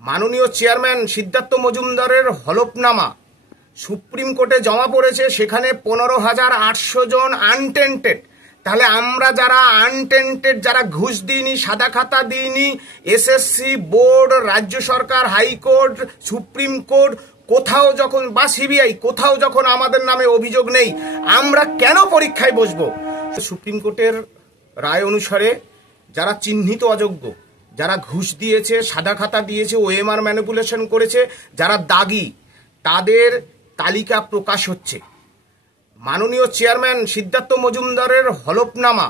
মাননীয় চেয়ারম্যান সিদ্ধার্থ মজুমদারের হলফনামা সুপ্রিম কোর্টে জমা পড়েছে, সেখানে 15,800 জন আনটেন্টেড। তাহলে আমরা যারা আনটেন্টেড, যারা ঘুষ দিইনি, সাদা খাতা দিইনি, এসএসসি বোর্ড, রাজ্য সরকার, হাইকোর্ট, সুপ্রিম কোর্ট, কোথাও যখন বা সিবিআই কোথাও যখন আমাদের নামে অভিযোগ নেই, আমরা কেন পরীক্ষায় বসবো? সুপ্রিম কোর্টের রায় অনুসারে যারা চিহ্নিত অযোগ্য, যারা ঘুষ দিয়েছে, সাদা খাতা দিয়েছে, ওএমআর ম্যানিপুলেশন করেছে, যারা দাগী, তাদের তালিকা প্রকাশ হচ্ছে। মাননীয় চেয়ারম্যান সিদ্ধার্থ মজুমদারের হলফনামা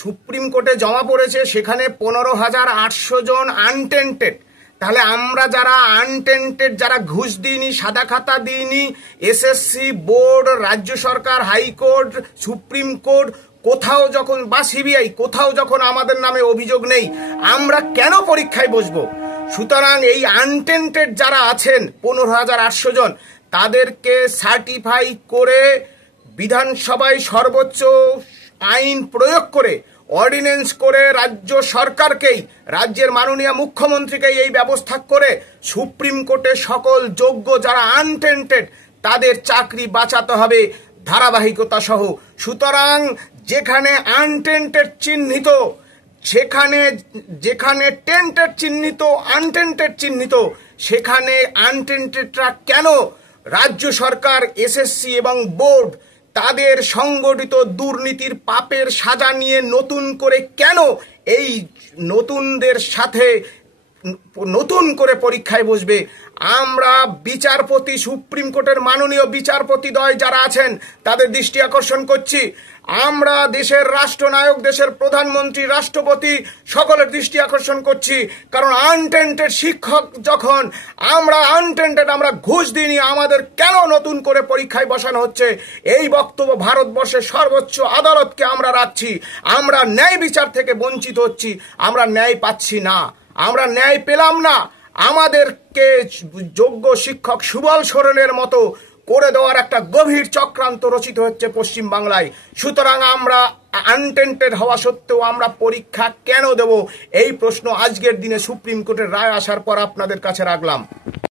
সুপ্রিম কোর্টে জমা পড়েছে, সেখানে 15,800 জন আনটেন্টেড। তাহলে আমরা যারা আনটেন্টেড, যারা ঘুষ দিইনি, সাদা খাতা দিইনি, এসএসসি বোর্ড, রাজ্য সরকার, হাইকোর্ট, সুপ্রিম কোর্ট, কোথাও যখন বা সিবিআই কোথাও যখন আমাদের নামে অভিযোগ নেই, আমরা কেন পরীক্ষায় বসবো? সুতরাং এই আনটেন্টেড যারা আছেন 15,800 জন, তাদেরকে সার্টিফাই করে বিধানসভায় সর্বোচ্চ আইন প্রয়োগ করে, অর্ডিন্যান্স করে, রাজ্য সরকারকেই, রাজ্যের মাননীয় মুখ্যমন্ত্রীকেই এই ব্যবস্থা করে সুপ্রিম কোর্টে সকল যোগ্য যারা আনটেন্টেড তাদের চাকরি বাঁচাতে হবে ধারাবাহিকতা সহ। সুতরাং যেখানে আনটেন্টেড চিহ্নিত, যেখানে টেন্টেড চিহ্নিত, আনটেন্টেড চিহ্নিত, সেখানে আনটেন্টেডরা কেন রাজ্য সরকার, এসএসসি এবং বোর্ড তাদের সংগঠিত দুর্নীতির পাপের সাজা নিয়ে নতুন করে কেন এই নতুনদের সাথে নতুন করে পরীক্ষায় বসবে? আমরা বিচারপতি, সুপ্রিম কোর্টের মাননীয় বিচারপতিদ্বয় যারা আছেন তাদের দৃষ্টি আকর্ষণ করছি। আমরা দেশের রাষ্ট্রনায়ক, দেশের প্রধানমন্ত্রী, রাষ্ট্রপতি সকলের দৃষ্টি আকর্ষণ করছি। কারণ আনটেন্টেড শিক্ষক যখন, আমরা আনটেন্টেড, আমরা ঘুষ দিইনি, আমাদের কেন নতুন করে পরীক্ষায় বসানো হচ্ছে? এই বক্তব্য ভারতবর্ষের সর্বোচ্চ আদালতকে আমরা রাখছি। আমরা ন্যায় বিচার থেকে বঞ্চিত হচ্ছি, আমরা ন্যায় পাচ্ছি না, আমরা ন্যায় পেলাম না। আমাদেরকে যোগ্য শিক্ষক সুবল সোরেনের মতো করে দেওয়ার একটা গভীর চক্রান্ত রচিত হচ্ছে পশ্চিম বাংলায়। সুতরাং আমরা আনটেন্টেড হওয়া সত্ত্বেও আমরা পরীক্ষা কেন দেব? এই প্রশ্ন আজকের দিনে সুপ্রিম কোর্টের রায় আসার পর আপনাদের কাছে রাখলাম।